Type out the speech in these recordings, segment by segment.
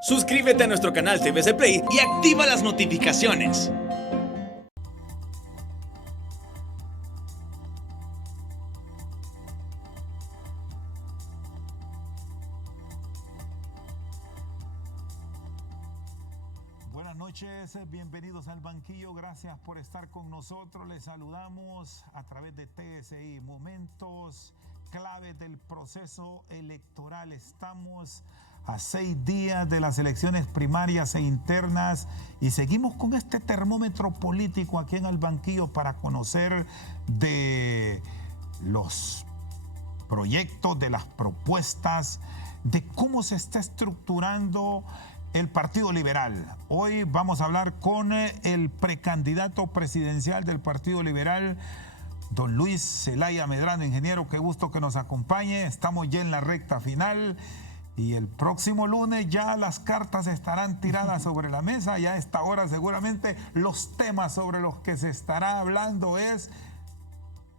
Suscríbete a nuestro canal TVC Play y activa las notificaciones. Buenas noches, bienvenidos al banquillo, gracias por estar con nosotros. Les saludamos a través de TSI, momentos clave del proceso electoral. Estamos a 6 días de las elecciones primarias e internas y seguimos con este termómetro político aquí en el banquillo para conocer de los proyectos, de las propuestas, de cómo se está estructurando el Partido Liberal. Hoy vamos a hablar con el precandidato presidencial del Partido Liberal, don Luis Zelaya Medrano. Ingeniero, qué gusto que nos acompañe. Estamos ya en la recta final y el próximo lunes ya las cartas estarán tiradas sobre la mesa. Ya a esta hora seguramente los temas sobre los que se estará hablando es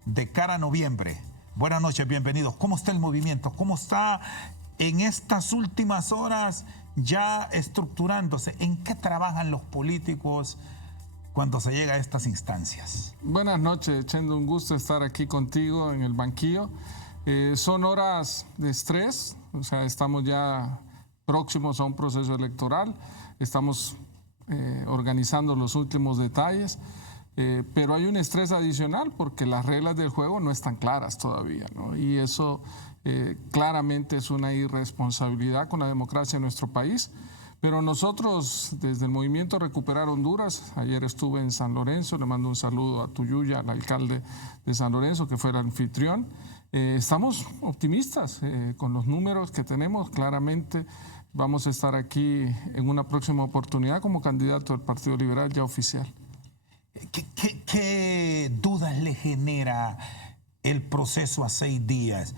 de cara a noviembre. Buenas noches, bienvenidos. ¿Cómo está el movimiento? ¿Cómo está en estas últimas horas ya estructurándose? ¿En qué trabajan los políticos cuando se llega a estas instancias? Buenas noches, Chendo, un gusto estar aquí contigo en el banquillo. Son horas de estrés, o sea, estamos ya próximos a un proceso electoral, estamos organizando los últimos detalles, pero hay un estrés adicional porque las reglas del juego no están claras todavía, ¿no? Y eso claramente es una irresponsabilidad con la democracia en nuestro país. Pero nosotros, desde el movimiento Recuperar Honduras, ayer estuve en San Lorenzo, le mando un saludo a Tuyuya, al alcalde de San Lorenzo, que fue el anfitrión. Estamos optimistas con los números que tenemos. Claramente vamos a estar aquí en una próxima oportunidad como candidato del Partido Liberal ya oficial. ¿Qué dudas le genera el proceso a 6 días?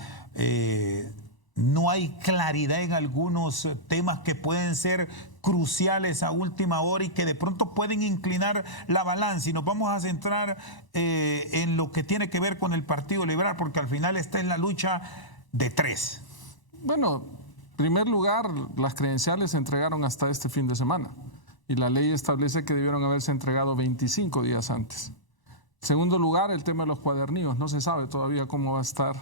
No hay claridad en algunos temas que pueden ser cruciales a última hora y que de pronto pueden inclinar la balanza. Y nos vamos a centrar en lo que tiene que ver con el Partido Liberal, porque al final está en la lucha de 3. Bueno, en primer lugar, las credenciales se entregaron hasta este fin de semana y la ley establece que debieron haberse entregado 25 días antes. En segundo lugar, el tema de los cuadernillos. No se sabe todavía cómo va a estar,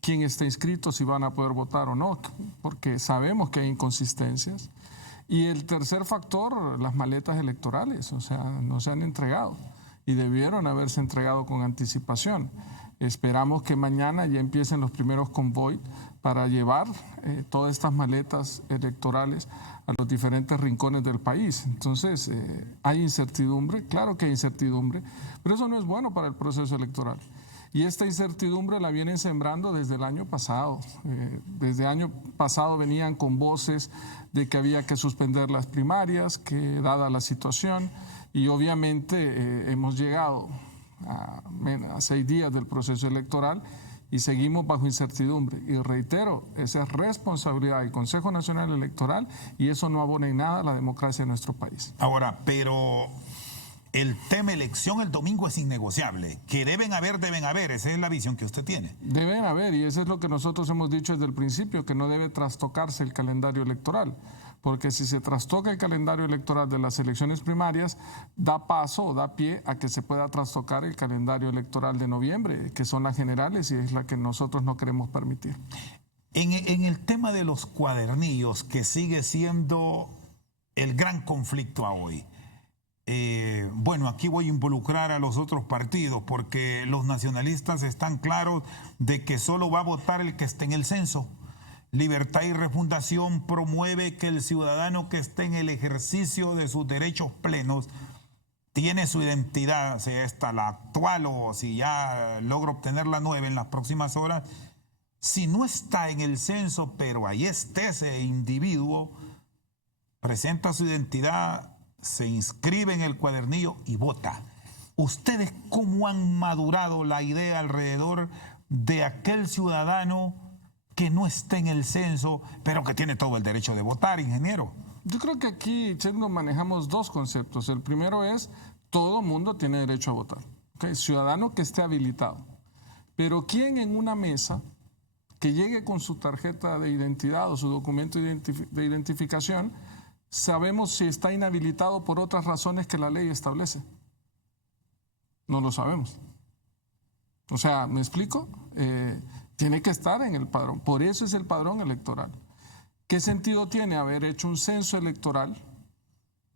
quién está inscrito, si van a poder votar o no, porque sabemos que hay inconsistencias. Y el tercer factor, las maletas electorales, o sea, no se han entregado y debieron haberse entregado con anticipación. Esperamos que mañana ya empiecen los primeros convoy para llevar todas estas maletas electorales a los diferentes rincones del país. Entonces, hay incertidumbre, claro que hay incertidumbre, pero eso no es bueno para el proceso electoral. Y esta incertidumbre la vienen sembrando desde el año pasado. Desde el año pasado venían con voces de que había que suspender las primarias, que dada la situación, y obviamente hemos llegado a 6 días del proceso electoral y seguimos bajo incertidumbre. Y reitero, esa es responsabilidad del Consejo Nacional Electoral y eso no abona en nada a la democracia de nuestro país. Ahora, pero el tema elección el domingo es innegociable. Que deben haber. Esa es la visión que usted tiene. Deben haber, y eso es lo que nosotros hemos dicho desde el principio, que no debe trastocarse el calendario electoral. Porque si se trastoca el calendario electoral de las elecciones primarias, da pie a que se pueda trastocar el calendario electoral de noviembre, que son las generales, y es la que nosotros no queremos permitir. En el tema de los cuadernillos, que sigue siendo el gran conflicto a hoy, bueno, aquí voy a involucrar a los otros partidos porque los nacionalistas están claros de que solo va a votar el que esté en el censo. Libertad y Refundación promueve que el ciudadano que esté en el ejercicio de sus derechos plenos tiene su identidad, sea esta la actual o si ya logra obtener la nueva en las próximas horas. Si no está en el censo, pero ahí esté ese individuo, presenta su identidad, se inscribe en el cuadernillo y vota. ¿Ustedes cómo han madurado la idea alrededor de aquel ciudadano que no esté en el censo, pero que tiene todo el derecho de votar, ingeniero? Yo creo que aquí, Chendo, manejamos dos conceptos. El primero es, todo mundo tiene derecho a votar. ¿Okay? Ciudadano que esté habilitado. Pero ¿quién en una mesa que llegue con su tarjeta de identidad o su documento de identificación sabemos si está inhabilitado por otras razones que la ley establece. No lo sabemos. O sea, ¿me explico? Tiene que estar en el padrón. Por eso es el padrón electoral. ¿Qué sentido tiene haber hecho un censo electoral?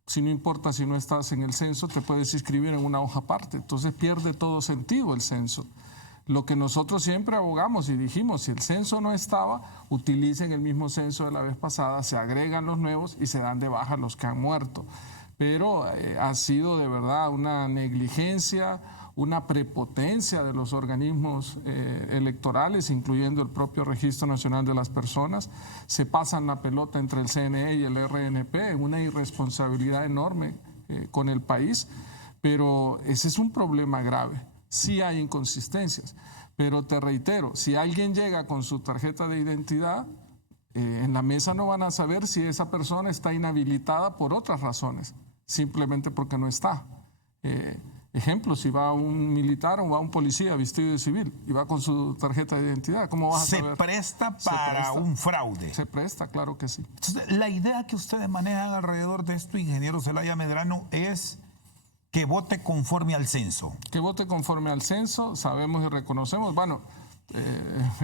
Si no importa si no estás en el censo, te puedes inscribir en una hoja aparte. Entonces pierde todo sentido el censo. Lo que nosotros siempre abogamos y dijimos, si el censo no estaba, utilicen el mismo censo de la vez pasada, se agregan los nuevos y se dan de baja los que han muerto. Pero ha sido de verdad una negligencia, una prepotencia de los organismos electorales, incluyendo el propio Registro Nacional de las Personas. Se pasan la pelota entre el CNE y el RNP, una irresponsabilidad enorme con el país, pero ese es un problema grave. Sí hay inconsistencias, pero te reitero, si alguien llega con su tarjeta de identidad, en la mesa no van a saber si esa persona está inhabilitada por otras razones, simplemente porque no está. Ejemplo, si va un militar o va un policía vestido de civil y va con su tarjeta de identidad, ¿cómo vas a saber? Se presta para un fraude. Se presta, claro que sí. Entonces, la idea que ustedes manejan alrededor de esto, ingeniero Zelaya Medrano, es que vote conforme al censo. Que vote conforme al censo, sabemos y reconocemos. Bueno,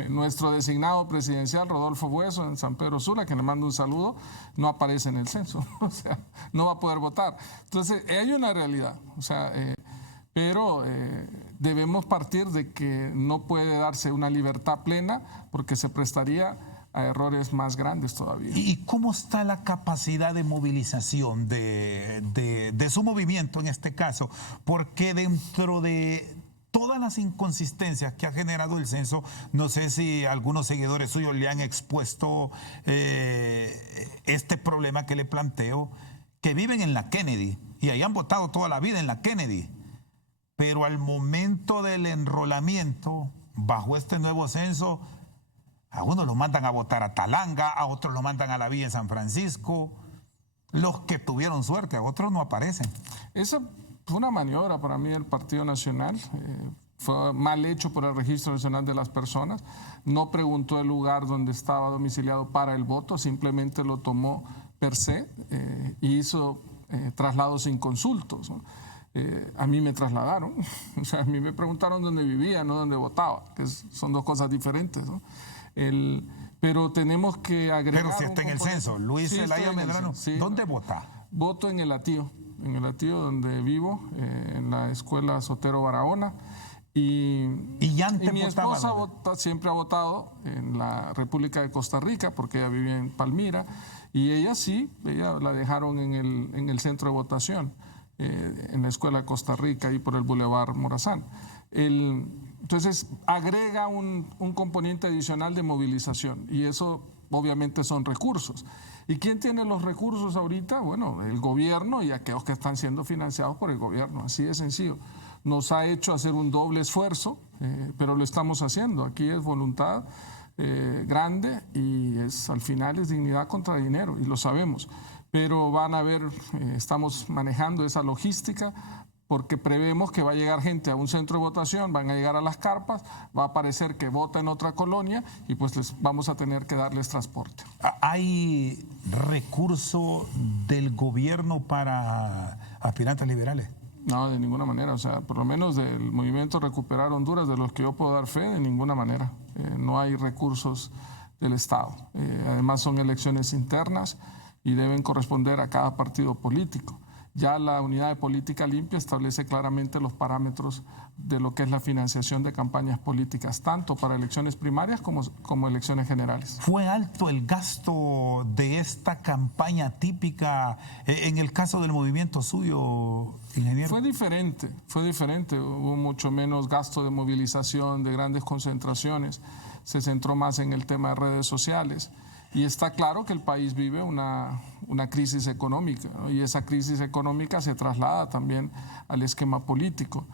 nuestro designado presidencial, Rodolfo Bueso, en San Pedro Sula, que le mando un saludo, no aparece en el censo. O sea, no va a poder votar. Entonces, hay una realidad. O sea, pero debemos partir de que no puede darse una libertad plena porque se prestaría a errores más grandes todavía. ¿Y cómo está la capacidad de movilización de su movimiento en este caso? Porque dentro de todas las inconsistencias que ha generado el censo, no sé si algunos seguidores suyos le han expuesto este problema que le planteo, que viven en la Kennedy y ahí han votado toda la vida en la Kennedy, pero al momento del enrolamiento, bajo este nuevo censo, a unos los mandan a votar a Talanga, a otros los mandan a la Villa en San Francisco. Los que tuvieron suerte, a otros no aparecen. Esa fue una maniobra para mí del Partido Nacional. Fue mal hecho por el Registro Nacional de las Personas. No preguntó el lugar donde estaba domiciliado para el voto, simplemente lo tomó per se y hizo traslados inconsultos, ¿no? A mí me trasladaron, o sea, a mí me preguntaron dónde vivía, no dónde votaba, que son dos cosas diferentes, ¿no? Pero tenemos que agregar. Pero si está en el censo, Luis Zelaya Medrano, sí, ¿dónde vota? Voto en el Atío donde vivo, en la escuela Sotero Barahona. Y mi esposa siempre ha votado en la República de Costa Rica porque ella vive en Palmira y ella la dejaron en el centro de votación, en la escuela de Costa Rica y por el Boulevard Morazán. Entonces agrega un componente adicional de movilización y eso obviamente son recursos. ¿Y quién tiene los recursos ahorita? Bueno, el gobierno y aquellos que están siendo financiados por el gobierno, así de sencillo. Nos ha hecho hacer un doble esfuerzo, pero lo estamos haciendo. Aquí es voluntad grande y al final es dignidad contra dinero y lo sabemos. Pero van a ver, estamos manejando esa logística porque prevemos que va a llegar gente a un centro de votación, van a llegar a las carpas, va a aparecer que vota en otra colonia y pues vamos a tener que darles transporte. ¿Hay recurso del gobierno para aspirantes liberales? No, de ninguna manera. O sea, por lo menos del movimiento Recuperar Honduras, de los que yo puedo dar fe, de ninguna manera. No hay recursos del Estado. Además son elecciones internas y deben corresponder a cada partido político. Ya la Unidad de Política Limpia establece claramente los parámetros de lo que es la financiación de campañas políticas, tanto para elecciones primarias como elecciones generales. ¿Fue alto el gasto de esta campaña típica en el caso del movimiento suyo, ingeniero? Fue diferente. Hubo mucho menos gasto de movilización, de grandes concentraciones. Se centró más en el tema de redes sociales. Y está claro que el país vive una crisis económica, ¿no? Y esa crisis económica se traslada también al esquema político.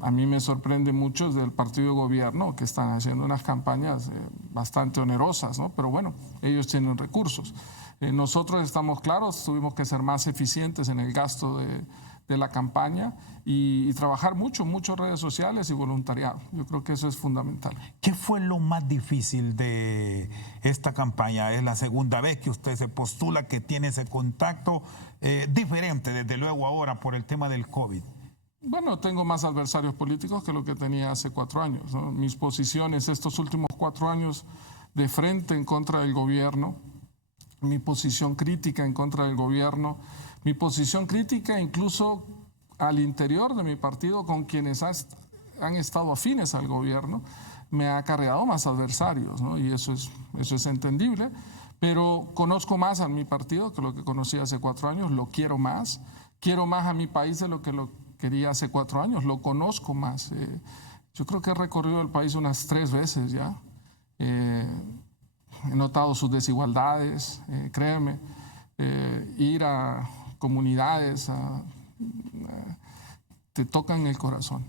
A mí me sorprende mucho del partido de gobierno que están haciendo unas campañas bastante onerosas, ¿no? Pero bueno, ellos tienen recursos. Nosotros estamos claros, tuvimos que ser más eficientes en el gasto de la campaña y trabajar mucho redes sociales y voluntariado. Yo creo que eso es fundamental. ¿Qué fue lo más difícil de esta campaña? Es la segunda vez que usted se postula, que tiene ese contacto diferente, desde luego ahora, por el tema del COVID. Bueno, tengo más adversarios políticos que lo que tenía hace 4 años, ¿no? Mis posiciones estos últimos 4 años de frente en contra del gobierno, mi posición crítica en contra del gobierno, mi posición crítica incluso al interior de mi partido con quienes han estado afines al gobierno, me ha acarreado más adversarios, ¿no? Y eso es entendible, pero conozco más a mi partido que lo que conocí hace 4 años, lo quiero más a mi país de lo que lo quería hace 4 años, lo conozco más. Yo creo que he recorrido el país unas 3 veces ya. He notado sus desigualdades, créeme, ir a comunidades te tocan el corazón.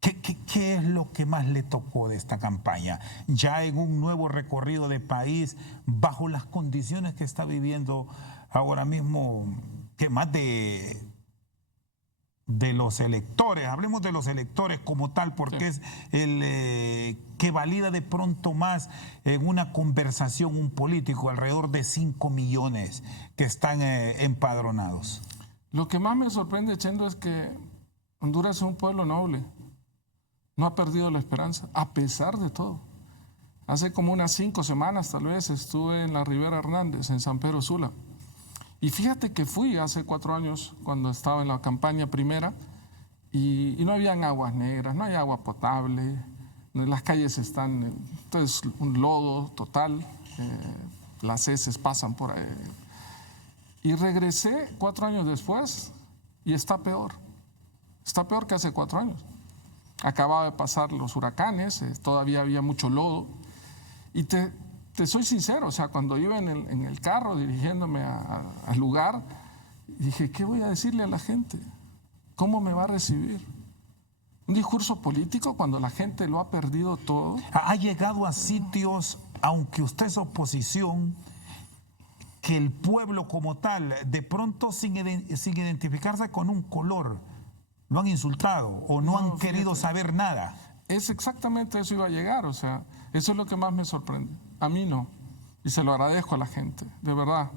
¿Qué es lo que más le tocó de esta campaña? Ya en un nuevo recorrido de país, bajo las condiciones que está viviendo ahora mismo, que más de los electores, hablemos de los electores como tal, porque sí, es el que valida de pronto más en una conversación un político, alrededor de 5 millones que están empadronados. Lo que más me sorprende, Chendo, es que Honduras es un pueblo noble, no ha perdido la esperanza, a pesar de todo. Hace como unas 5 semanas tal vez estuve en la Rivera Hernández, en San Pedro Sula. Y fíjate que fui hace 4 años, cuando estaba en la campaña primera, y no habían aguas negras, no hay agua potable, las calles están, entonces un lodo total, las heces pasan por ahí. Y regresé 4 años después y está peor que hace 4 años. Acababa de pasar los huracanes, todavía había mucho lodo, y te soy sincero, o sea, cuando iba en el carro dirigiéndome al lugar, dije, ¿qué voy a decirle a la gente? ¿Cómo me va a recibir? ¿Un discurso político cuando la gente lo ha perdido todo? Ha llegado a sitios, aunque usted es oposición, que el pueblo como tal, de pronto sin identificarse con un color, lo han insultado o no han querido saber nada. Es exactamente eso iba a llegar, o sea, eso es lo que más me sorprende. A mí no, y se lo agradezco a la gente, de verdad.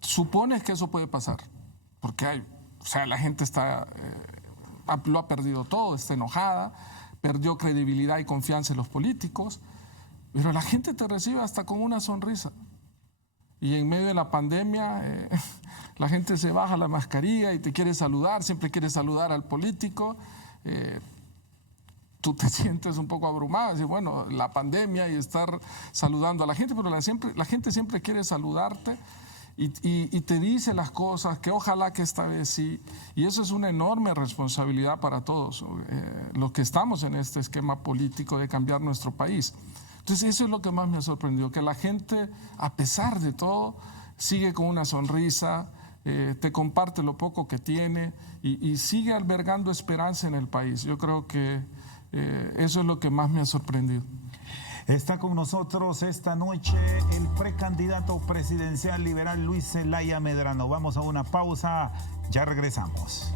Supones que eso puede pasar, porque la gente lo ha perdido todo, está enojada, perdió credibilidad y confianza en los políticos, pero la gente te recibe hasta con una sonrisa. Y en medio de la pandemia, la gente se baja la mascarilla y te quiere saludar, siempre quiere saludar al político. Tú te sientes un poco abrumado, decir, bueno, la pandemia y estar saludando a la gente, pero la gente siempre quiere saludarte y te dice las cosas, que ojalá que esta vez sí, y eso es una enorme responsabilidad para todos, los que estamos en este esquema político de cambiar nuestro país. Entonces eso es lo que más me ha sorprendido, que la gente, a pesar de todo, sigue con una sonrisa, te comparte lo poco que tiene y sigue albergando esperanza en el país. Yo creo que eso es lo que más me ha sorprendido. Está con nosotros esta noche el precandidato presidencial liberal Luis Zelaya Medrano. Vamos a una pausa, ya regresamos.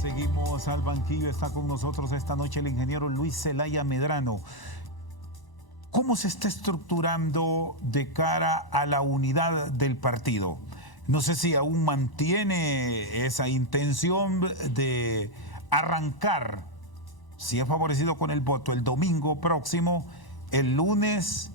Seguimos al banquillo, está con nosotros esta noche el ingeniero Luis Zelaya Medrano. ¿Cómo se está estructurando de cara a la unidad del partido? No sé si aún mantiene esa intención de arrancar, si es favorecido con el voto, el domingo próximo, el lunes,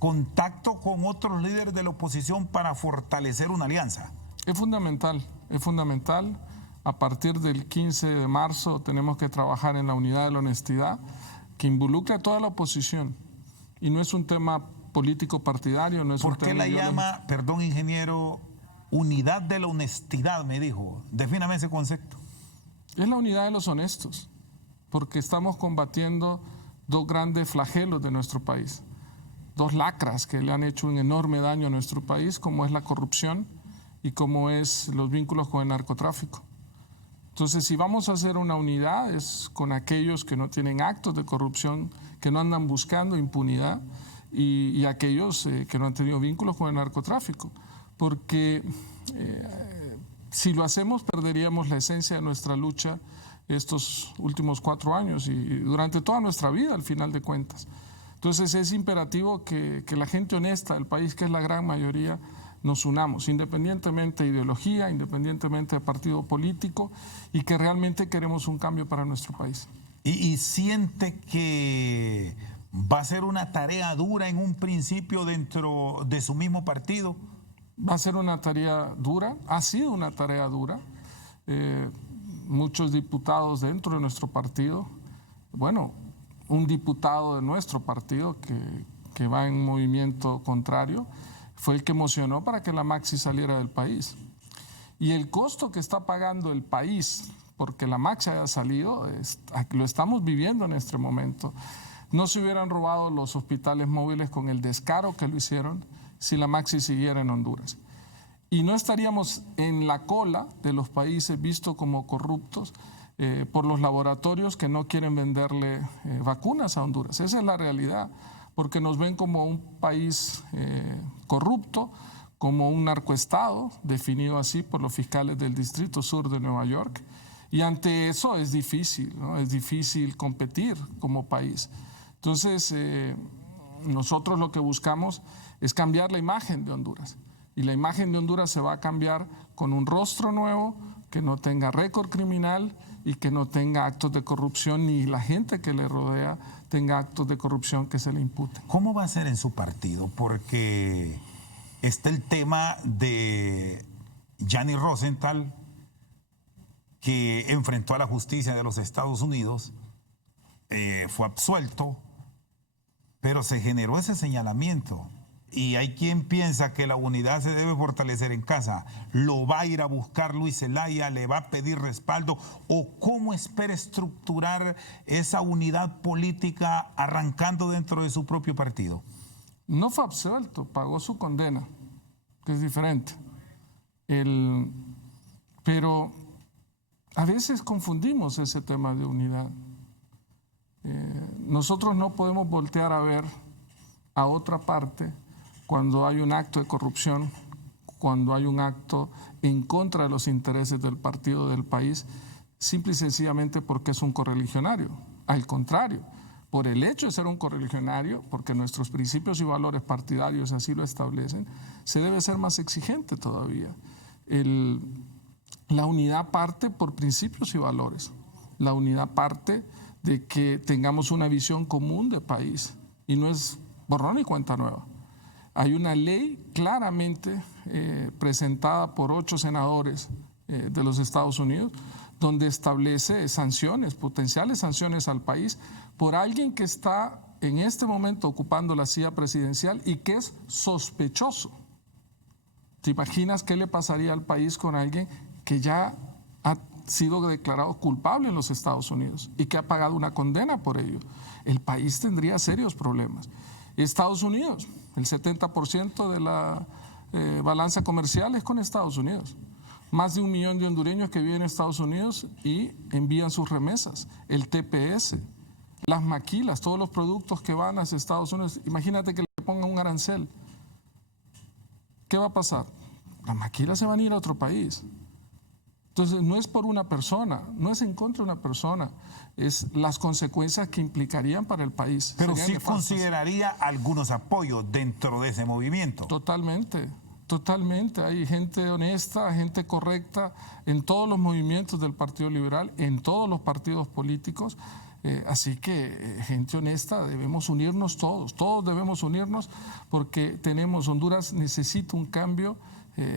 contacto con otros líderes de la oposición para fortalecer una alianza. Es fundamental. A partir del 15 de marzo tenemos que trabajar en la unidad de la honestidad que involucra a toda la oposición. Y no es un tema político partidario, no es un tema... ¿Por qué la llama, perdón ingeniero, unidad de la honestidad, me dijo? Defíname ese concepto. Es la unidad de los honestos, porque estamos combatiendo 2 grandes flagelos de nuestro país, 2 lacras que le han hecho un enorme daño a nuestro país, como es la corrupción y como es los vínculos con el narcotráfico. Entonces, si vamos a hacer una unidad, es con aquellos que no tienen actos de corrupción, que no andan buscando impunidad, y aquellos que no han tenido vínculos con el narcotráfico. Porque si lo hacemos, perderíamos la esencia de nuestra lucha estos últimos 4 años y durante toda nuestra vida, al final de cuentas. Entonces, es imperativo que la gente honesta del país, que es la gran mayoría, nos unamos, independientemente de ideología, independientemente de partido político, y que realmente queremos un cambio para nuestro país. ¿Y siente que va a ser una tarea dura en un principio dentro de su mismo partido? Va a ser una tarea dura, ha sido una tarea dura. Muchos diputados dentro de nuestro partido, bueno, un diputado de nuestro partido que va en movimiento contrario, fue el que mocionó para que la Maxi saliera del país. Y el costo que está pagando el país porque la Maxi haya salido, lo estamos viviendo en este momento. No se hubieran robado los hospitales móviles con el descaro que lo hicieron si la Maxi siguiera en Honduras. Y no estaríamos en la cola de los países vistos como corruptos por los laboratorios que no quieren venderle vacunas a Honduras. Esa es la realidad, porque nos ven como un país corrupto, como un narcoestado, definido así por los fiscales del Distrito Sur de Nueva York. Y ante eso es difícil, ¿no? Es difícil competir como país. Entonces, nosotros lo que buscamos es cambiar la imagen de Honduras. Y la imagen de Honduras se va a cambiar con un rostro nuevo, que no tenga récord criminal y que no tenga actos de corrupción, ni la gente que le rodea tenga actos de corrupción que se le imputen. ¿Cómo va a ser en su partido? Porque está el tema de Gianni Rosenthal, que enfrentó a la justicia de los Estados Unidos, fue absuelto, pero se generó ese señalamiento. Y hay quien piensa que la unidad se debe fortalecer en casa. ¿Lo va a ir a buscar Luis Zelaya? ¿Le va a pedir respaldo? ¿O cómo espera estructurar esa unidad política arrancando dentro de su propio partido? No fue absuelto, pagó su condena, que es diferente. Pero a veces confundimos ese tema de unidad. Nosotros no podemos voltear a ver a otra parte cuando hay un acto de corrupción, cuando hay un acto en contra de los intereses del partido del país, simple y sencillamente porque es un correligionario. Al contrario, por el hecho de ser un correligionario, porque nuestros principios y valores partidarios así lo establecen, se debe ser más exigente todavía. La unidad parte por principios y valores. La unidad parte de que tengamos una visión común de país y no es borrón y cuenta nueva. Hay una ley claramente presentada por 8 senadores de los Estados Unidos donde establece sanciones, potenciales sanciones al país por alguien que está en este momento ocupando la silla presidencial y que es sospechoso. ¿Te imaginas qué le pasaría al país con alguien que ya ha sido declarado culpable en los Estados Unidos y que ha pagado una condena por ello? El país tendría serios problemas. Estados Unidos, el 70% de la balanza comercial es con Estados Unidos. Más de 1 millón de hondureños que viven en Estados Unidos y envían sus remesas. El TPS, las maquilas, todos los productos que van hacia Estados Unidos. Imagínate que le pongan un arancel. ¿Qué va a pasar? Las maquilas se van a ir a otro país. Entonces, no es por una persona, no es en contra de una persona, es las consecuencias que implicarían para el país. Pero sí consideraría algunos apoyos dentro de ese movimiento. Totalmente, totalmente. Hay gente honesta, gente correcta en todos los movimientos del Partido Liberal, en todos los partidos políticos. Así que gente honesta, debemos unirnos todos debemos unirnos porque Honduras necesita un cambio.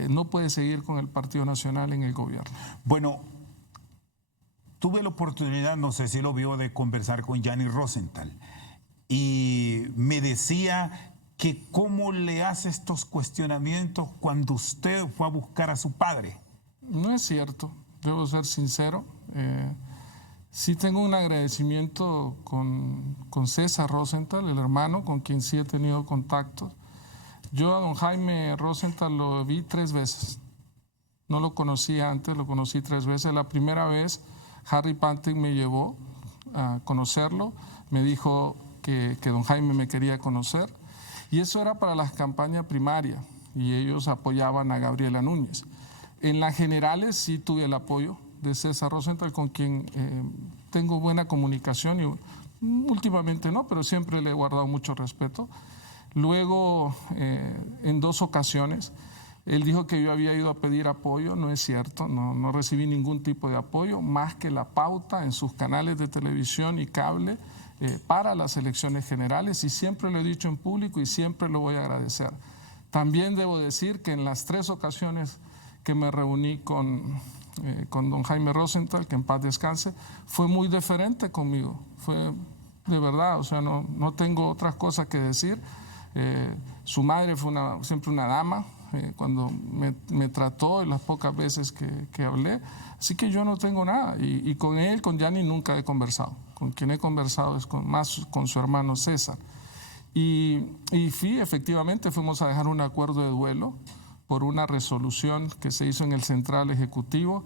No puede seguir con el Partido Nacional en el gobierno. Bueno, tuve la oportunidad, no sé si lo vio, de conversar con Gianni Rosenthal y me decía que cómo le hace estos cuestionamientos cuando usted fue a buscar a su padre. No es cierto, debo ser sincero. Sí tengo un agradecimiento con César Rosenthal, el hermano, con quien sí he tenido contactos. Yo a don Jaime Rosenthal lo vi 3 veces. No lo conocía antes, lo conocí 3 veces. La primera vez Harry Panting me llevó a conocerlo, me dijo que don Jaime me quería conocer, y eso era para las campañas primarias, y ellos apoyaban a Gabriela Núñez. En las generales sí tuve el apoyo de César Rosenthal, con quien tengo buena comunicación, y últimamente no, pero siempre le he guardado mucho respeto. Luego, en 2 ocasiones, él dijo que yo había ido a pedir apoyo. No es cierto, no recibí ningún tipo de apoyo, más que la pauta en sus canales de televisión y cable para las elecciones generales, y siempre lo he dicho en público y siempre lo voy a agradecer. También debo decir que en las 3 ocasiones que me reuní con don Jaime Rosenthal, que en paz descanse, fue muy deferente conmigo, fue de verdad, o sea, no tengo otras cosas que decir. Su madre fue siempre una dama, cuando me trató en las pocas veces que hablé, así que yo no tengo nada, y con él, con Gianni, nunca he conversado. Con quien he conversado es más con su hermano César. Y efectivamente fuimos a dejar un acuerdo de duelo por una resolución que se hizo en el Central Ejecutivo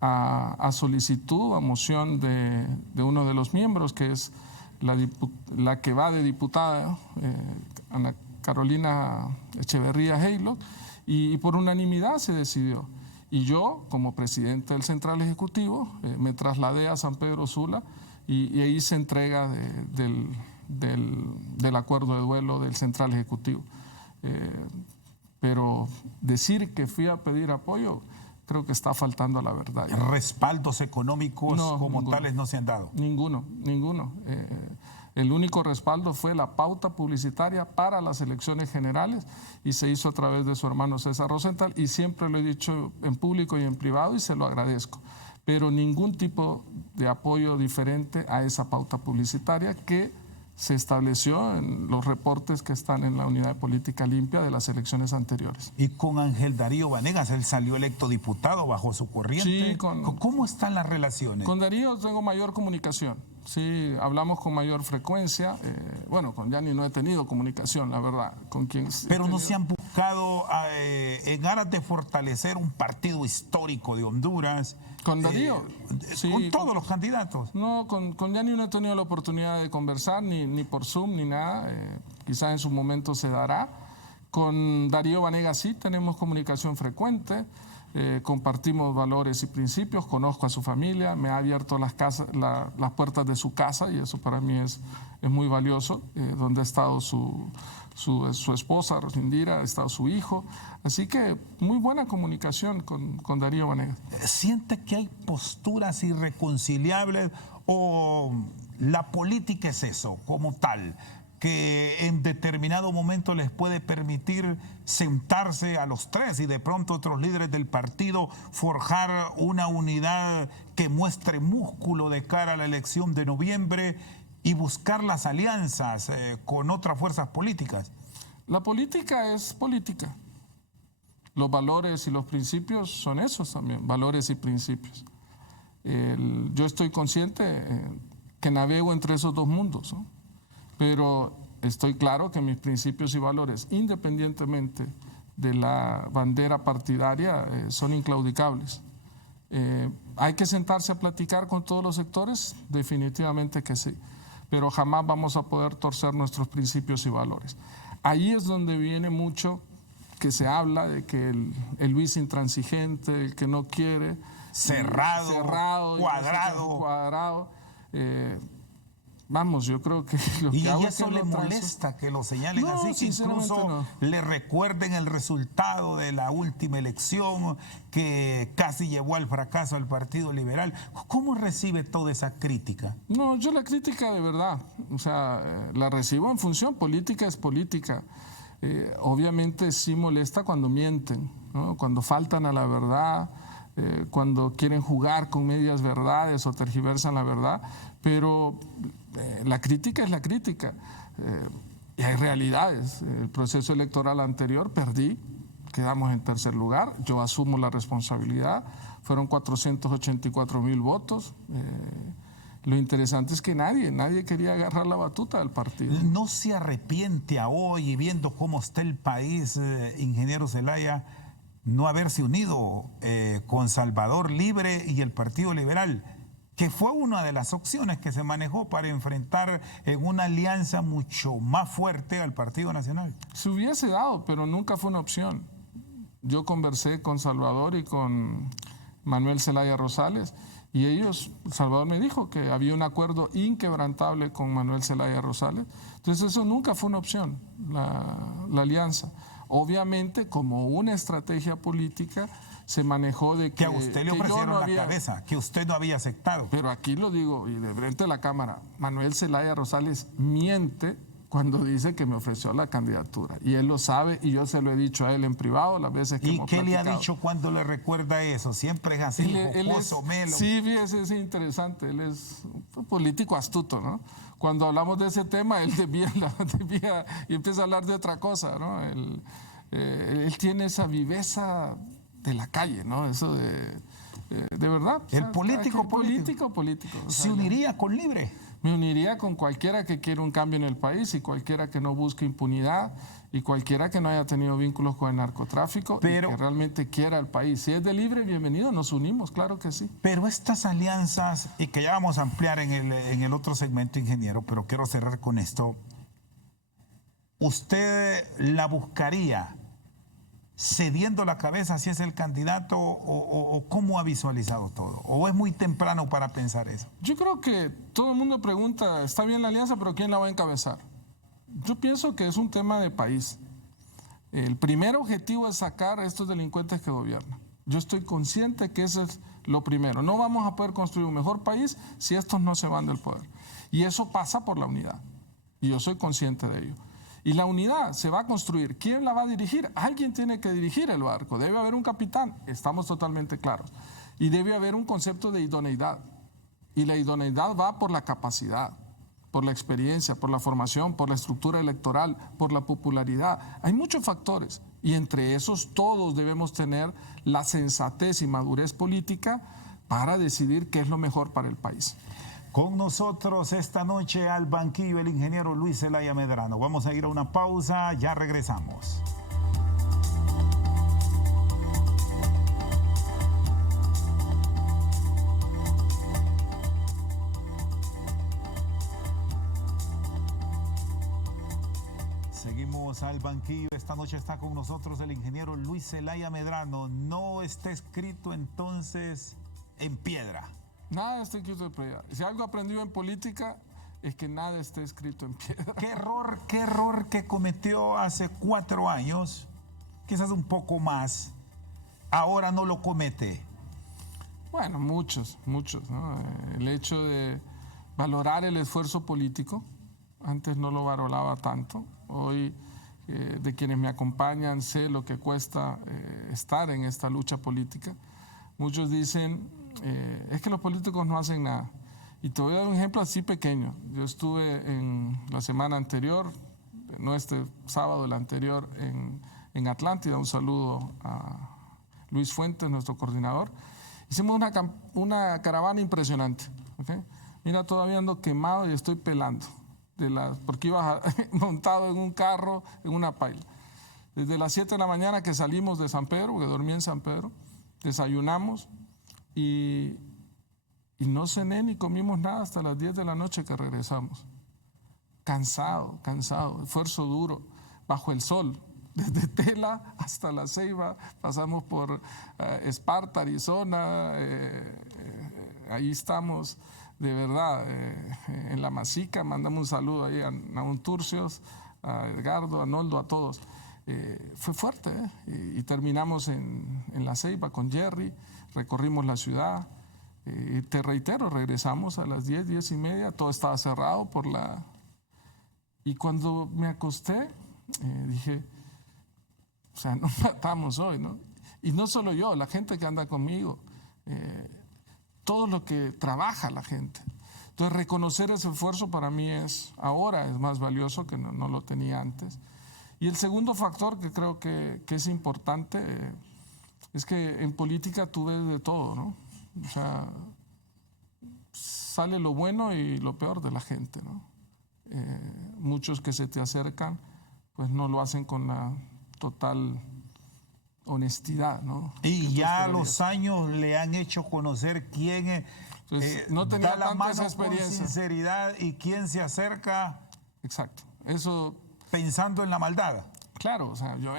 a solicitud, a moción de uno de los miembros, que es la que va de diputada, Ana Carolina Echeverría Heylot, y por unanimidad se decidió. Y yo, como presidente del Central Ejecutivo, me trasladé a San Pedro Sula, y ahí se entrega del acuerdo de duelo del Central Ejecutivo. Pero decir que fui a pedir apoyo, creo que está faltando a la verdad. ¿Respaldos económicos como tales no se han dado? Ninguno. El único respaldo fue la pauta publicitaria para las elecciones generales, y se hizo a través de su hermano César Rosenthal, y siempre lo he dicho en público y en privado, y se lo agradezco. Pero ningún tipo de apoyo diferente a esa pauta publicitaria que se estableció en los reportes que están en la Unidad de Política Limpia de las elecciones anteriores. Y con Ángel Darío Vanegas, él salió electo diputado bajo su corriente. Sí, ¿Cómo están las relaciones? Con Darío tengo mayor comunicación, sí, hablamos con mayor frecuencia. Bueno, con Gianni no he tenido comunicación, la verdad. Pero no se han buscado en aras de fortalecer un partido histórico de Honduras. ¿Con Darío? Sí, con todos los candidatos. No, con Gianni no he tenido la oportunidad de conversar, ni por Zoom, ni nada. Quizás en su momento se dará. Con Darío Vanegas sí tenemos comunicación frecuente, compartimos valores y principios, conozco a su familia, me ha abierto las puertas de su casa, y eso para mí es muy valioso, donde ha estado su esposa, Rosindira, ha estado su hijo, así que muy buena comunicación con Darío Vanegas. ¿Siente que hay posturas irreconciliables, o la política es eso como tal, que en determinado momento les puede permitir sentarse a los 3 y de pronto otros líderes del partido forjar una unidad que muestre músculo de cara a la elección de noviembre y buscar las alianzas con otras fuerzas políticas? La política es política. Los valores y los principios son esos también, valores y principios. Yo estoy consciente que navego entre esos 2 mundos, ¿no? Pero estoy claro que mis principios y valores, independientemente de la bandera partidaria, son inclaudicables. ¿Hay que sentarse a platicar con todos los sectores? Definitivamente que sí, pero jamás vamos a poder torcer nuestros principios y valores. Ahí es donde viene mucho que se habla de que el Luis intransigente, el que no quiere, cerrado, cuadrado. Vamos, yo creo que ¿Y eso le molesta que lo señalen así, que incluso le recuerden el resultado de la última elección que casi llevó al fracaso al Partido Liberal? ¿Cómo recibe toda esa crítica? No, yo la crítica de verdad, o sea, la recibo en función, política es política. Obviamente sí molesta cuando mienten, ¿no? Cuando faltan a la verdad, cuando quieren jugar con medias verdades o tergiversan la verdad, pero la crítica es la crítica. Y hay realidades. El proceso electoral anterior perdí, quedamos en 3er lugar, yo asumo la responsabilidad, fueron 484,000 votos. Lo interesante es que nadie quería agarrar la batuta del partido. ¿No se arrepiente a hoy, viendo cómo está el país, ingeniero Zelaya, no haberse unido con Salvador Libre y el Partido Liberal, que fue una de las opciones que se manejó para enfrentar en una alianza mucho más fuerte al Partido Nacional? Se hubiese dado, pero nunca fue una opción. Yo conversé con Salvador y con Manuel Zelaya Rosales y Salvador me dijo que había un acuerdo inquebrantable con Manuel Zelaya Rosales. Entonces eso nunca fue una opción, la alianza. Obviamente, como una estrategia política, se manejó de que a usted le ofrecieron la cabeza, que usted no había aceptado. Pero aquí lo digo, y de frente a la cámara, Manuel Zelaya Rosales miente cuando dice que me ofreció la candidatura. Y él lo sabe, y yo se lo he dicho a él en privado las veces que hemos platicado. ¿Y qué le ha dicho cuando le recuerda eso? Siempre es así, jocoso, melo. Sí, fíjese, es interesante. Él es un político astuto, ¿no? Cuando hablamos de ese tema, él desvía y empieza a hablar de otra cosa, ¿no? Él tiene esa viveza de la calle, ¿no? Eso de verdad. El político. ¿Se uniría con Libre? Me uniría con cualquiera que quiera un cambio en el país y cualquiera que no busque impunidad y cualquiera que no haya tenido vínculos con el narcotráfico y que realmente quiera el país. Si es de Libre, bienvenido, nos unimos, claro que sí. Pero estas alianzas, y que ya vamos a ampliar en el otro segmento, ingeniero, pero quiero cerrar con esto. ¿Usted la buscaría cediendo la cabeza si es el candidato o cómo ha visualizado todo? ¿O es muy temprano para pensar eso? Yo creo que todo el mundo pregunta, está bien la alianza, pero ¿quién la va a encabezar? Yo pienso que es un tema de país. El primer objetivo es sacar a estos delincuentes que gobiernan. Yo estoy consciente que ese es lo primero. No vamos a poder construir un mejor país si estos no se van del poder. Y eso pasa por la unidad. Y yo soy consciente de ello. Y la unidad se va a construir. ¿Quién la va a dirigir? Alguien tiene que dirigir el barco. Debe haber un capitán, estamos totalmente claros. Y debe haber un concepto de idoneidad. Y la idoneidad va por la capacidad, por la experiencia, por la formación, por la estructura electoral, por la popularidad. Hay muchos factores. Y entre esos todos debemos tener la sensatez y madurez política para decidir qué es lo mejor para el país. Con nosotros esta noche al banquillo el ingeniero Luis Zelaya Medrano. Vamos a ir a una pausa, ya regresamos. Seguimos al banquillo. Esta noche está con nosotros el ingeniero Luis Zelaya Medrano. No está escrito entonces en piedra. Nada está escrito en piedra. Si algo aprendido en política es que nada está escrito en piedra. ¿Qué error que cometió hace 4 años, quizás un poco más, ahora no lo comete? Bueno, muchos, ¿no? El hecho de valorar el esfuerzo político, antes no lo valoraba tanto. Hoy, de quienes me acompañan, sé lo que cuesta estar en esta lucha política. Muchos dicen, es que los políticos no hacen nada. Y te voy a dar un ejemplo así pequeño. Yo estuve en la semana anterior, no este sábado, el anterior, en Atlántida. Un saludo a Luis Fuentes, nuestro coordinador. Hicimos una caravana impresionante. ¿Okay? Mira, todavía ando quemado y estoy pelando. Porque iba montado en un carro, en una paila. Desde las 7 de la mañana que salimos de San Pedro, porque dormí en San Pedro, desayunamos y no cené ni comimos nada hasta las 10 de la noche que regresamos. Cansado, esfuerzo duro, bajo el sol. Desde Tela hasta La Ceiba, pasamos por Esparta, Arizona, ahí estamos. De verdad, en La Masica, mandamos un saludo ahí a Naún Turcios, a Edgardo, a Noldo, a todos. Fue fuerte, y terminamos en La Ceiba con Jerry, recorrimos la ciudad. Te reitero, regresamos a las 10, 10 y media, todo estaba cerrado Y cuando me acosté, dije, o sea, nos matamos hoy, ¿no? Y no solo yo, la gente que anda conmigo. Todo lo que trabaja la gente. Entonces, reconocer ese esfuerzo para mí ahora es más valioso que no lo tenía antes. Y el segundo factor que creo que es importante es que en política tú ves de todo, ¿no? O sea, sale lo bueno y lo peor de la gente, ¿no? Muchos que se te acercan, pues no lo hacen con la total honestidad, ¿no? Y ya los años le han hecho conocer quién Entonces, no tenía da la tanta mano esa con experiencia. sinceridad y quién se acerca Exacto. Eso, pensando en la maldad. claro, o sea, yo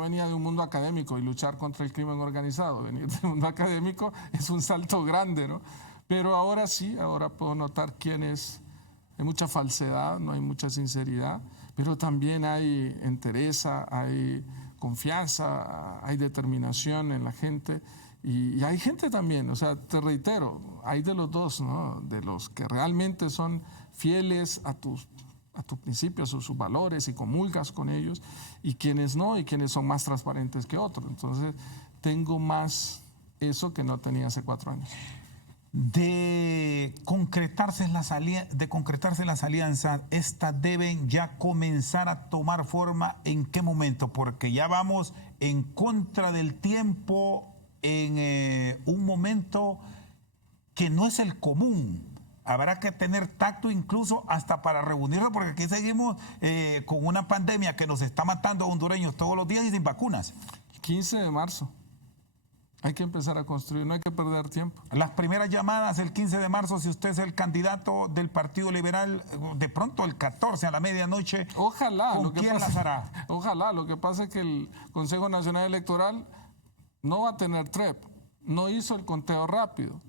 venía de un mundo académico y luchar contra el crimen organizado, venir del mundo académico es un salto grande, ¿no? Pero ahora sí, ahora puedo notar hay mucha falsedad, no hay mucha sinceridad, pero también hay entereza, hay confianza, hay determinación en la gente y hay gente también, o sea, te reitero, hay de los dos, ¿no? De los que realmente son fieles a tus principios o sus valores y comulgas con ellos, y quienes no, y quienes son más transparentes que otros. Entonces, tengo más eso que no tenía hace 4 años. De concretarse las alianzas, estas deben ya comenzar a tomar forma. ¿En qué momento? Porque ya vamos en contra del tiempo, en un momento que no es el común. Habrá que tener tacto incluso hasta para reunirnos, porque aquí seguimos con una pandemia que nos está matando a hondureños todos los días y sin vacunas. 15 de marzo. Hay que empezar a construir, no hay que perder tiempo. Las primeras llamadas el 15 de marzo, si usted es el candidato del Partido Liberal, de pronto el 14 a la medianoche, Ojalá. ¿con quién las hará? Ojalá. Lo que pasa es que el Consejo Nacional Electoral no va a tener TREP, no hizo el conteo rápido.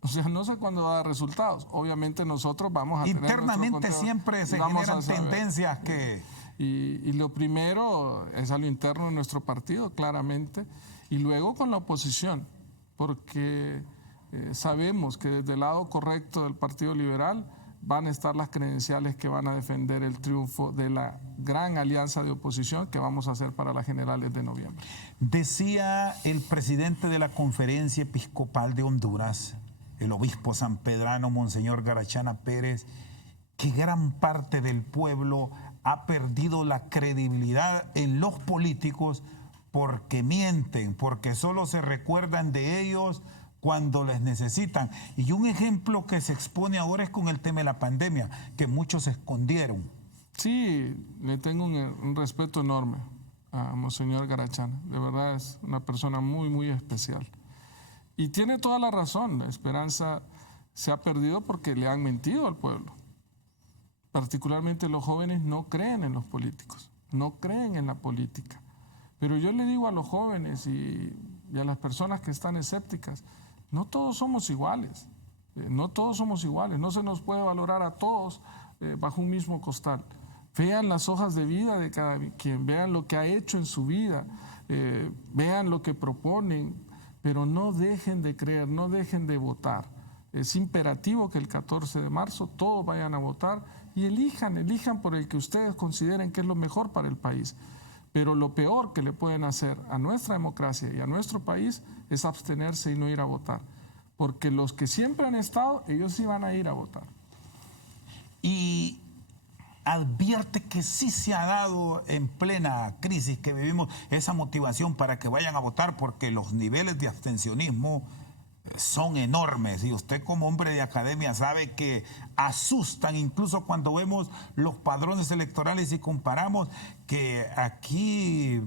O sea, no sé cuándo va a dar resultados. Obviamente nosotros vamos a tener internamente siempre se generan tendencias que... Y lo primero es a lo interno de nuestro partido, claramente, y luego con la oposición, porque sabemos que desde el lado correcto del Partido Liberal van a estar las credenciales que van a defender el triunfo de la gran alianza de oposición que vamos a hacer para las generales de noviembre. Decía el presidente de la Conferencia Episcopal de Honduras, el obispo sanpedrano, Monseñor Garachana Pérez, que gran parte del pueblo ha perdido la credibilidad en los políticos porque mienten, porque solo se recuerdan de ellos cuando les necesitan. Y un ejemplo que se expone ahora es con el tema de la pandemia, que muchos se escondieron. Sí, le tengo un respeto enorme a Monseñor Garachana. De verdad es una persona muy, muy especial. Y tiene toda la razón, la esperanza se ha perdido porque le han mentido al pueblo. Particularmente los jóvenes no creen en los políticos, no creen en la política. Pero yo le digo a los jóvenes y a las personas que están escépticas, no todos somos iguales, no todos somos iguales, no se nos puede valorar a todos bajo un mismo costal. Vean las hojas de vida de cada quien, vean lo que ha hecho en su vida, vean lo que proponen, pero no dejen de creer, no dejen de votar. Es imperativo que el 14 de marzo todos vayan a votar y elijan por el que ustedes consideren que es lo mejor para el país. Pero lo peor que le pueden hacer a nuestra democracia y a nuestro país es abstenerse y no ir a votar. Porque los que siempre han estado, ellos sí van a ir a votar. Y advierte que sí se ha dado en plena crisis que vivimos esa motivación para que vayan a votar, porque los niveles de abstencionismo son enormes y usted como hombre de academia sabe que asustan incluso cuando vemos los padrones electorales y comparamos que aquí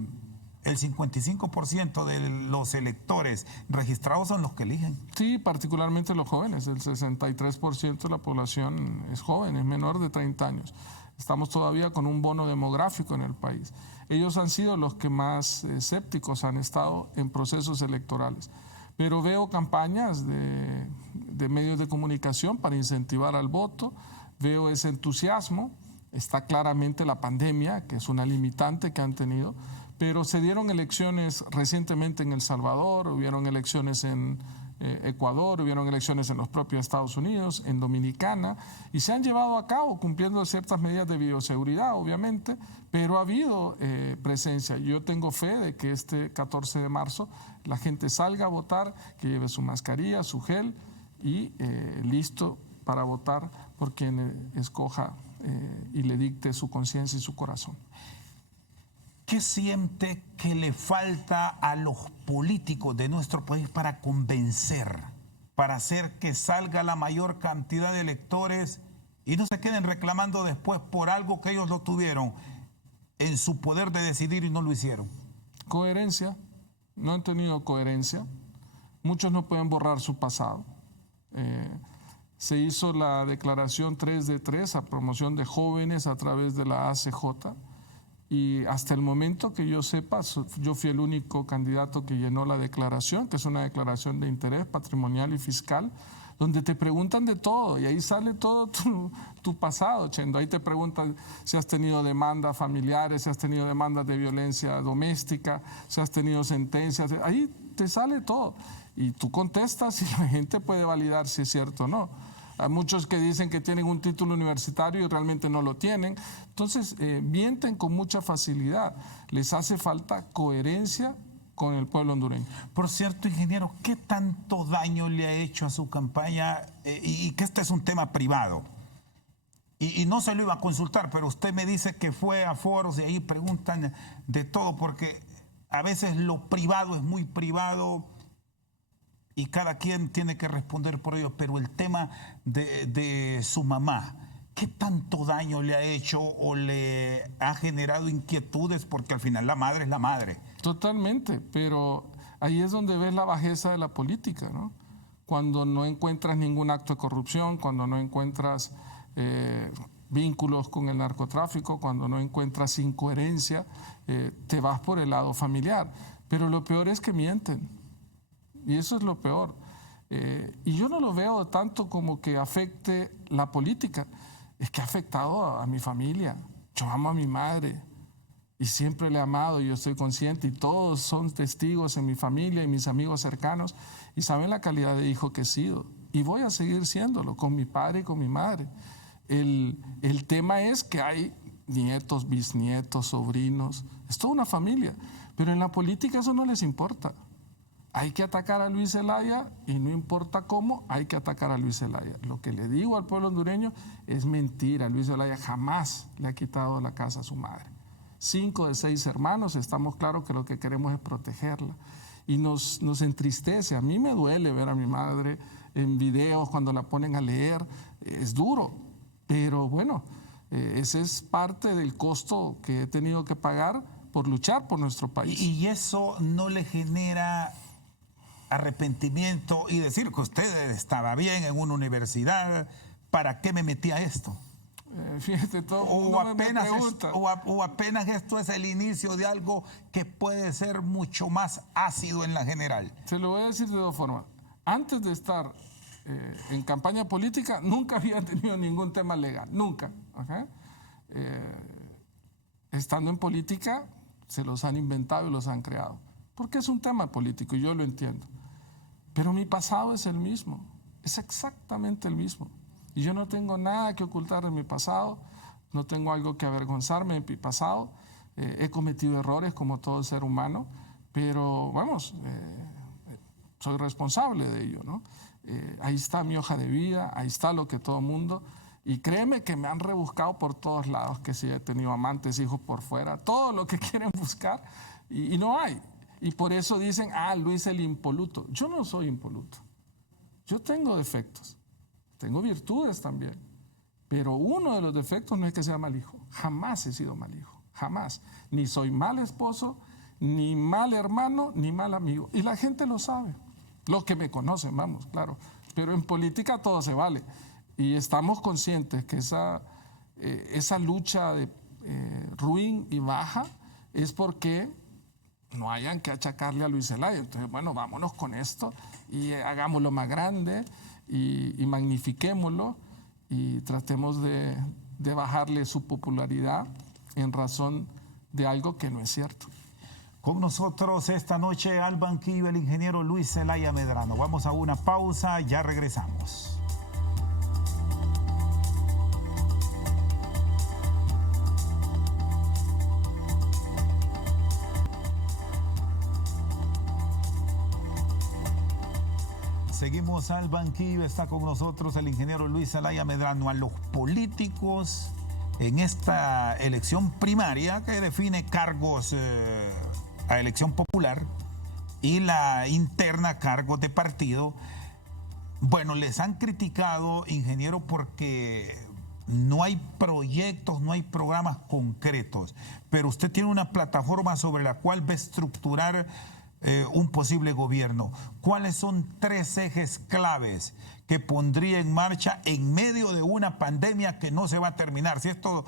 el 55% de los electores registrados son los que eligen. Sí, particularmente los jóvenes, el 63% de la población es joven, es menor de 30 años. Estamos todavía con un bono demográfico en el país. Ellos han sido los que más escépticos han estado en procesos electorales. Pero veo campañas de medios de comunicación para incentivar al voto, veo ese entusiasmo, está claramente la pandemia, que es una limitante que han tenido, pero se dieron elecciones recientemente en El Salvador, hubieron elecciones en Ecuador, hubieron elecciones en los propios Estados Unidos, en Dominicana, y se han llevado a cabo cumpliendo ciertas medidas de bioseguridad, obviamente, pero ha habido presencia. Yo tengo fe de que este 14 de marzo la gente salga a votar, que lleve su mascarilla, su gel y listo para votar por quien escoja y le dicte su conciencia y su corazón. ¿Qué siente que le falta a los políticos de nuestro país para convencer, para hacer que salga la mayor cantidad de electores y no se queden reclamando después por algo que ellos lo tuvieron en su poder de decidir y no lo hicieron? Coherencia, no han tenido coherencia. Muchos no pueden borrar su pasado. Se hizo la declaración 3 de 3 a promoción de jóvenes a través de la ACJ y hasta el momento que yo sepa, yo fui el único candidato que llenó la declaración, que es una declaración de interés patrimonial y fiscal, donde te preguntan de todo y ahí sale todo tu pasado, Chendo. Ahí te preguntan si has tenido demandas familiares, si has tenido demandas de violencia doméstica, si has tenido sentencias, ahí te sale todo. Y tú contestas y la gente puede validar si es cierto o no. Hay muchos que dicen que tienen un título universitario y realmente no lo tienen. Entonces, mienten con mucha facilidad. Les hace falta coherencia con el pueblo hondureño. Por cierto, ingeniero, ¿qué tanto daño le ha hecho a su campaña? Y que este es un tema privado. Y no se lo iba a consultar, pero usted me dice que fue a foros y ahí preguntan de todo, porque a veces lo privado es muy privado y cada quien tiene que responder por ello, pero el tema de su mamá, ¿qué tanto daño le ha hecho o le ha generado inquietudes? Porque al final la madre es la madre. Totalmente, pero ahí es donde ves la bajeza de la política, ¿no? Cuando no encuentras ningún acto de corrupción, cuando no encuentras vínculos con el narcotráfico, cuando no encuentras incoherencia, te vas por el lado familiar. Pero lo peor es que mienten. Y eso es lo peor. Y yo no lo veo tanto como que afecte la política. Es que ha afectado a mi familia. Yo amo a mi madre y siempre le he amado y yo estoy consciente y todos son testigos en mi familia y mis amigos cercanos y saben la calidad de hijo que he sido. Y voy a seguir siéndolo con mi padre y con mi madre. El tema es que hay nietos, bisnietos, sobrinos. Es toda una familia. Pero en la política eso no les importa. Hay que atacar a Luis Zelaya y no importa cómo, hay que atacar a Luis Zelaya. Lo que le digo al pueblo hondureño es mentira. Luis Zelaya jamás le ha quitado la casa a su madre. 5 de 6 hermanos, estamos claros que lo que queremos es protegerla. Y nos entristece. A mí me duele ver a mi madre en videos cuando la ponen a leer. Es duro, pero bueno, ese es parte del costo que he tenido que pagar por luchar por nuestro país. Y eso no le genera arrepentimiento y decir que usted estaba bien en una universidad, ¿para qué me metí a esto? Fíjate, todo o apenas esto es el inicio de algo que puede ser mucho más ácido en la general. Se lo voy a decir de dos formas. Antes de estar en campaña política, nunca había tenido ningún tema legal, nunca. ¿Okay? Estando en política, se los han inventado y los han creado. Porque es un tema político y yo lo entiendo. Pero mi pasado es el mismo, es exactamente el mismo. Y yo no tengo nada que ocultar de mi pasado, no tengo algo que avergonzarme de mi pasado. He cometido errores como todo ser humano, pero vamos, soy responsable de ello, ¿no? Ahí está mi hoja de vida, ahí está lo que todo mundo. Y créeme que me han rebuscado por todos lados, que si he tenido amantes, hijos por fuera, todo lo que quieren buscar, y no hay. Y por eso dicen, Luis el impoluto. Yo no soy impoluto. Yo tengo defectos. Tengo virtudes también. Pero uno de los defectos no es que sea mal hijo. Jamás he sido mal hijo. Jamás. Ni soy mal esposo, ni mal hermano, ni mal amigo. Y la gente lo sabe. Los que me conocen, vamos, claro. Pero en política todo se vale. Y estamos conscientes que esa lucha de ruin y baja es porque no hayan que achacarle a Luis Zelaya. Entonces, bueno, vámonos con esto y hagámoslo más grande y magnifiquémoslo y tratemos de bajarle su popularidad en razón de algo que no es cierto. Con nosotros esta noche al banquillo el ingeniero Luis Zelaya Medrano. Vamos a una pausa, ya regresamos. Seguimos al banquillo, está con nosotros el ingeniero Luis Zelaya Medrano. A los políticos en esta elección primaria que define cargos a elección popular y la interna cargos de partido, bueno, les han criticado, ingeniero, porque no hay proyectos, no hay programas concretos, pero usted tiene una plataforma sobre la cual va a estructurar un posible gobierno, ¿cuáles son 3 ejes claves que pondría en marcha en medio de una pandemia que no se va a terminar? Si esto,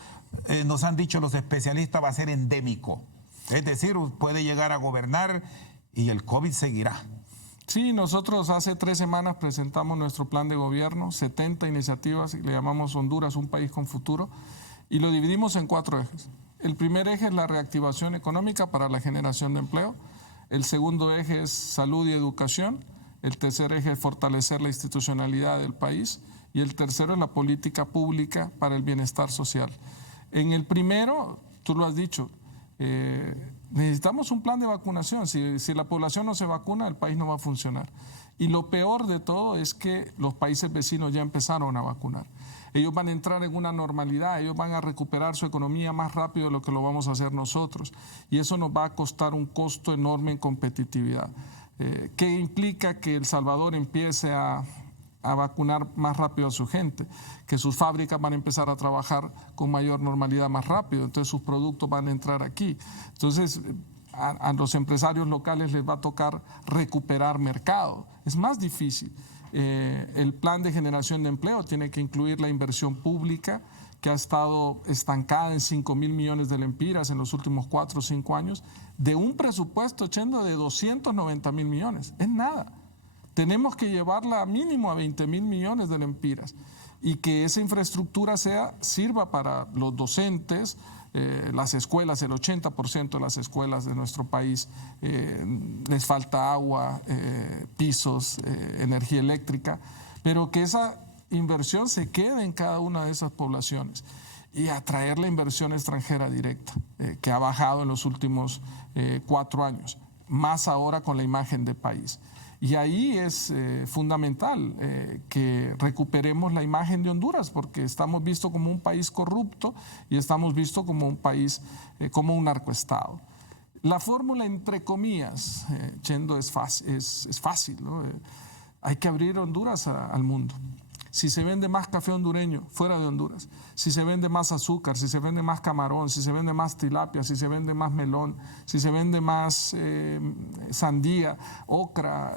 nos han dicho los especialistas, va a ser endémico. Es decir, puede llegar a gobernar y el COVID seguirá. Sí, nosotros hace 3 semanas presentamos nuestro plan de gobierno, 70 iniciativas, le llamamos Honduras, un país con futuro, y lo dividimos en 4 ejes. El primer eje es la reactivación económica para la generación de empleo. El segundo eje es salud y educación. El tercer eje es fortalecer la institucionalidad del país. Y el tercero es la política pública para el bienestar social. En el primero, tú lo has dicho, necesitamos un plan de vacunación. Si la población no se vacuna, el país no va a funcionar. Y lo peor de todo es que los países vecinos ya empezaron a vacunar. Ellos van a entrar en una normalidad, ellos van a recuperar su economía más rápido de lo que lo vamos a hacer nosotros. Y eso nos va a costar un costo enorme en competitividad. ¿Qué implica que El Salvador empiece a vacunar más rápido a su gente? Que sus fábricas van a empezar a trabajar con mayor normalidad más rápido, entonces sus productos van a entrar aquí. Entonces, a los empresarios locales les va a tocar recuperar mercado. Es más difícil. El plan de generación de empleo tiene que incluir la inversión pública, que ha estado estancada en 5.000 millones de lempiras en los últimos 4 o 5 años, de un presupuesto, Chendo, de 290.000 millones. Es nada. Tenemos que llevarla mínimo a 20.000 millones de lempiras y que esa infraestructura sirva para los docentes, las escuelas. El 80% de las escuelas de nuestro país les falta agua, pisos, energía eléctrica, pero que esa inversión se quede en cada una de esas poblaciones y atraer la inversión extranjera directa, que ha bajado en los últimos 4 años, más ahora con la imagen de país. Y ahí es fundamental que recuperemos la imagen de Honduras, porque estamos vistos como un país corrupto y estamos vistos como un país, como un narcoestado. La fórmula, entre comillas, Chendo, es fácil, ¿no? Hay que abrir Honduras al mundo. Si se vende más café hondureño fuera de Honduras, si se vende más azúcar, si se vende más camarón, si se vende más tilapia, si se vende más melón, si se vende más sandía, ocra,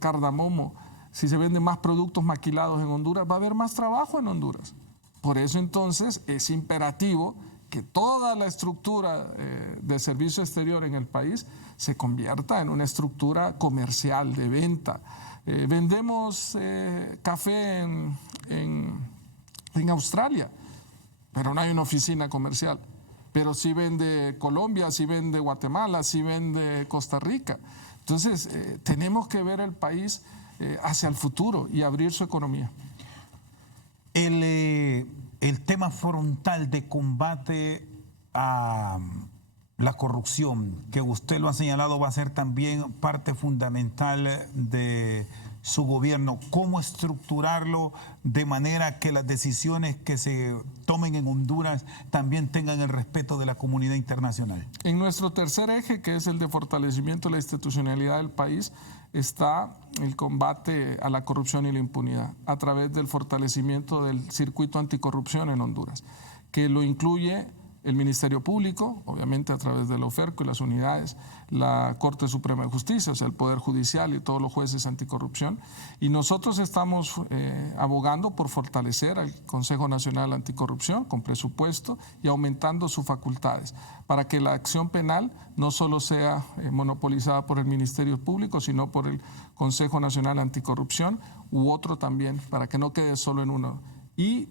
cardamomo, si se venden más productos maquilados en Honduras, va a haber más trabajo en Honduras. Por eso entonces es imperativo que toda la estructura de servicio exterior en el país se convierta en una estructura comercial de venta. Vendemos café en Australia, pero no hay una oficina comercial. Pero sí vende Colombia, sí vende Guatemala, sí vende Costa Rica. Entonces, tenemos que ver el país hacia el futuro y abrir su economía. El tema frontal de combate a la corrupción, que usted lo ha señalado, va a ser también parte fundamental de su gobierno. ¿Cómo estructurarlo de manera que las decisiones que se tomen en Honduras también tengan el respeto de la comunidad internacional? En nuestro tercer eje, que es el de fortalecimiento de la institucionalidad del país, está el combate a la corrupción y la impunidad a través del fortalecimiento del circuito anticorrupción en Honduras, que lo incluye el Ministerio Público, obviamente a través de la OFERCO y las unidades, la Corte Suprema de Justicia, o sea, el Poder Judicial y todos los jueces anticorrupción. Y nosotros estamos abogando por fortalecer al Consejo Nacional Anticorrupción con presupuesto y aumentando sus facultades, para que la acción penal no solo sea monopolizada por el Ministerio Público, sino por el Consejo Nacional Anticorrupción u otro también, para que no quede solo en uno. Y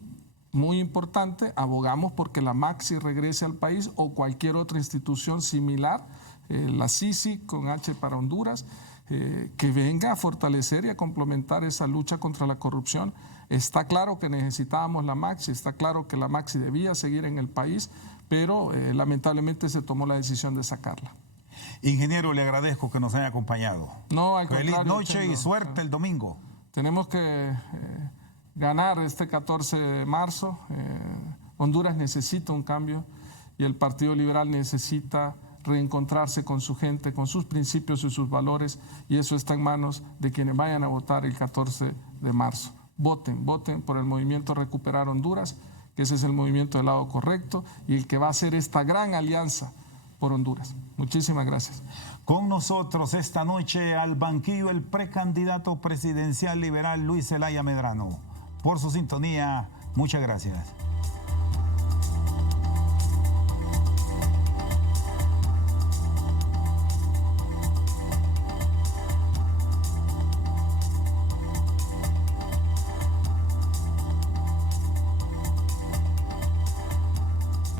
muy importante, abogamos porque la MAXI regrese al país o cualquier otra institución similar, la CICI con H para Honduras, que venga a fortalecer y a complementar esa lucha contra la corrupción. Está claro que necesitábamos la MAXI, está claro que la MAXI debía seguir en el país, pero lamentablemente se tomó la decisión de sacarla. Ingeniero, le agradezco que nos haya acompañado. No, al contrario. Feliz noche y suerte el domingo. Tenemos que ganar este 14 de marzo. Honduras necesita un cambio y el Partido Liberal necesita reencontrarse con su gente, con sus principios y sus valores, y eso está en manos de quienes vayan a votar el 14 de marzo. Voten por el movimiento Recuperar Honduras, que ese es el movimiento del lado correcto y el que va a hacer esta gran alianza por Honduras. Muchísimas gracias. Con nosotros esta noche al banquillo el precandidato presidencial liberal Luis Zelaya Medrano. Por su sintonía, muchas gracias.